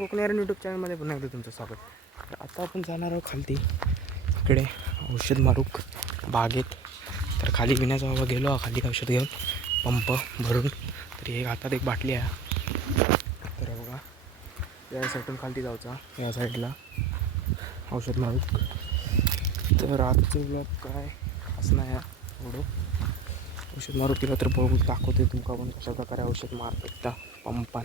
Konkani YouTube चॅनलमध्ये पुन्हा एकदा तुमचं स्वागत. तर आता आपण जाणार आहोत खालती. इकडे औषध मारूक बागेत तर खाली पिण्याचा बाबा गेलो खाली औषध घेऊन पंप भरून. तर एक हातात एक बाटली आहे. तर बघा. या साईडून खालती जाऊचा. या साईडला औषध मारूक. तर आजचं ब्लॉग काय? असणार आहे. थोडं औषध मारू केलं तर बघून दाखवते तुमका पण कशा प्रकारे औषध मारतो त्या पंपान.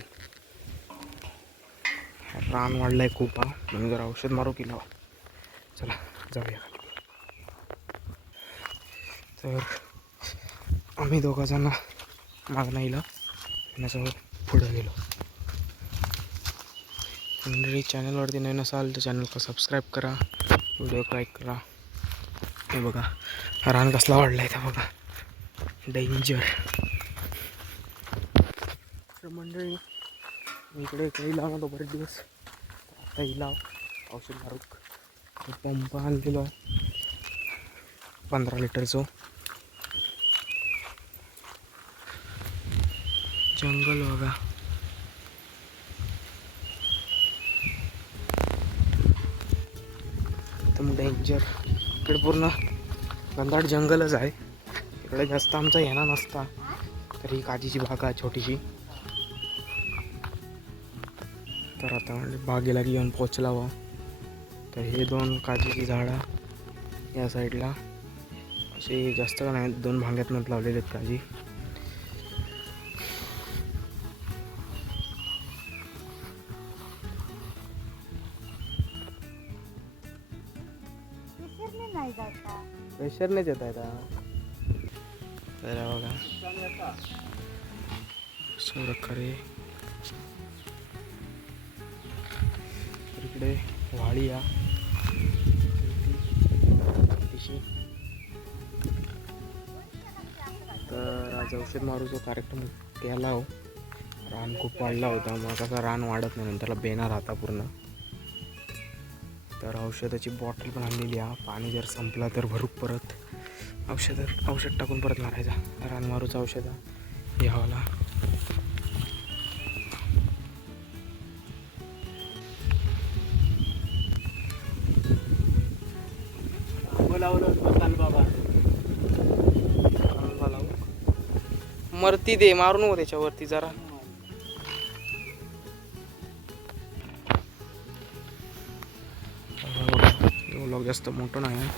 रान वाढलं आहे खूप हा. म्हणून जरा औषध मारू केला चला जाऊया. तर आम्ही दोघांना जण मागणं येईल पुढं गेलो. मंडळी चॅनलवरती नवीन असाल तर चॅनलला सबस्क्राईब करा व्हिडिओ लाईक करा. हे बघा रान कसला वाढला आहे त्या बघा. डेंजर तर मंडळी मी इकडे इकडे लावणार होतो बरेच दिवस. आता लाव औषध मारूक. पंप आणलेलो आहे. पंधरा लिटरचं. जंगल बघा. एकदम डेंजर इकडे पूर्ण घनदाट जंगलच आहे. इकडे जास्त आमचा येणार नसता. तरी काजीची बाग आहे छोटीशी. तर आता म्हणजे बागेला येऊन पोचला व तर हे दोन काजीची झाडं या साईडला. असे जास्त का नाही दोन भांग्यातनं लावलेले आहेत काजी. विसरले नाही येत आहे तर बघा. प्रकारे इकडे व्हाळी या तर आज औषध मारूचा कार्यक्रम केला हो. रान खूप वाढला होता. मग कसा रान वाढत नाही नंतरला बेना राहता पूर्ण. तर औषधाची बॉटल पण आणलेली आहे. पाणी जर संपला तर भरूक परत. औषध औषध टाकून परत मारायचा. रान मारूचं औषध. घ्यावाला कांदा लावू. मरती दे मारू नको त्याच्यावरती जरा. जास्त मोठं नाही.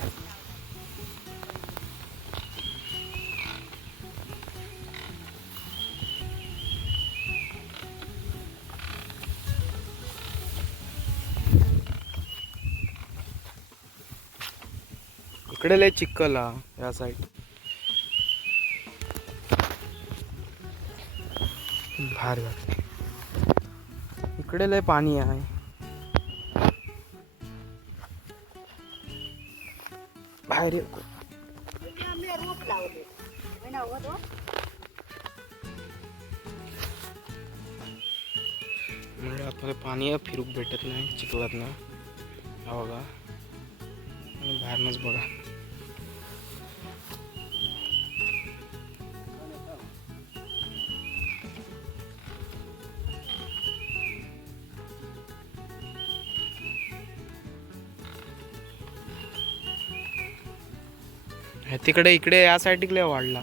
इकडे लय चिखल हा या साईड भार इकडे लय पाणी आहे. बाहेर येतो आपल्याला म्हणजे पाणी आहे फिरूक भेटत नाही चिखलात ना बघा. आणि बाहेरनच बघा. तिकडे इकडे या साईड वाढला.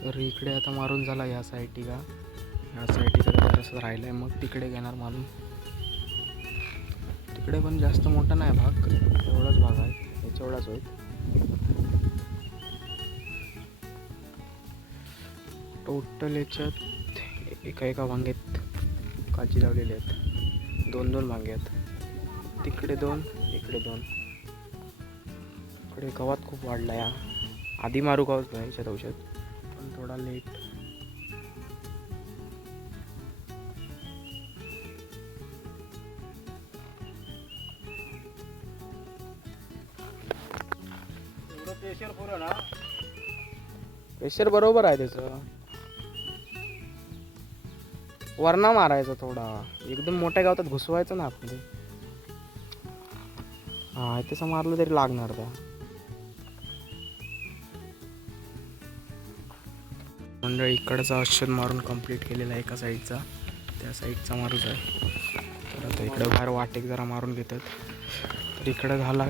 तर इकडे आता मारून झाला या साईटी का या साईटी जरासं राहिलं आहे मग तिकडे घेणार मारून. तिकडे पण जास्त मोठा नाही भाग एवढाच भाग आहे याच्या एवढाच होईल. टोटल याच्यात एका एका वांग्यात काजी लावलेली आहेत. दोन दोन वांगे आहेत. तिकडे दोन इकडे दोन. इकडे गवत खूप वाढला या. आधी मारू गावच नाही याच्यात औषध पण थोडा लेट प्रेशर बरोबर आहे त्याचं. वरणा मारायचा थोडा. एकदम मोठ्या गावात घुसवायचं ना आपले. हा तसं मारलं तरी लागणार त्या मंडळी इकडचा औषध मारून कंप्लीट केलेला आहे एका साईडचा त्या साईडचा मारूच आहे तर आता इकडं बाहेर वाटेक जरा मारून घेतात. तर इकडं झाला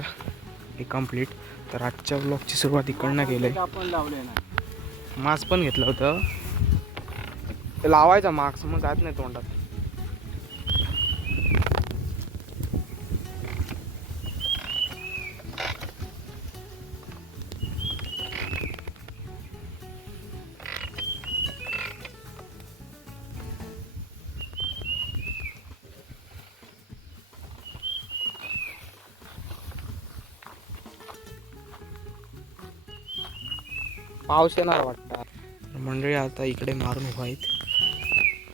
हे कंप्लीट तर आजच्या ब्लॉगची सुरुवात इकडनं केली आपण लावले ना. मास्क पण घेतलं होतं. ते लावायचा मास्क मग जात नाही तोंडात. पाऊस येणार वाटतं. मंडळी आता इकडे मारून उभा आहेत.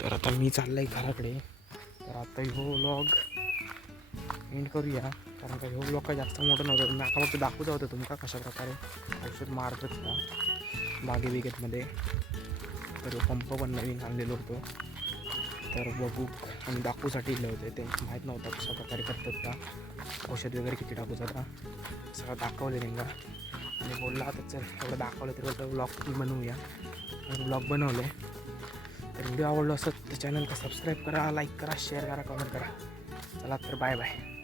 तर आता मी चाललं आहे घराकडे. तर आता ह्यो लॉग एंड करूया. कारण का ह्यो ब्लॉग काय जास्त मोठं नव्हतं. मी आता फक्त दाखवत होतं तुमका कशा प्रकारे औषध मारतात का बागे बिगेतमध्ये. तर पंप पण नवीन आणलेलो होतो. तर बघू आणि दाखवूसाठी इले होते ते. माहीत नव्हतं कशा प्रकारे करतात का. औषध वगैरे किती टाकू जाता. सगळं दाखवले त्यांना आणि बोलला आता चल एवढं दाखवलं तर ब्लॉग बनवूया. ब्लॉग बनवलो तर व्हिडिओ आवडलो असत तर चॅनलला सबस्क्राईब करा लाईक करा शेअर करा कमेंट करा. चला तर बाय बाय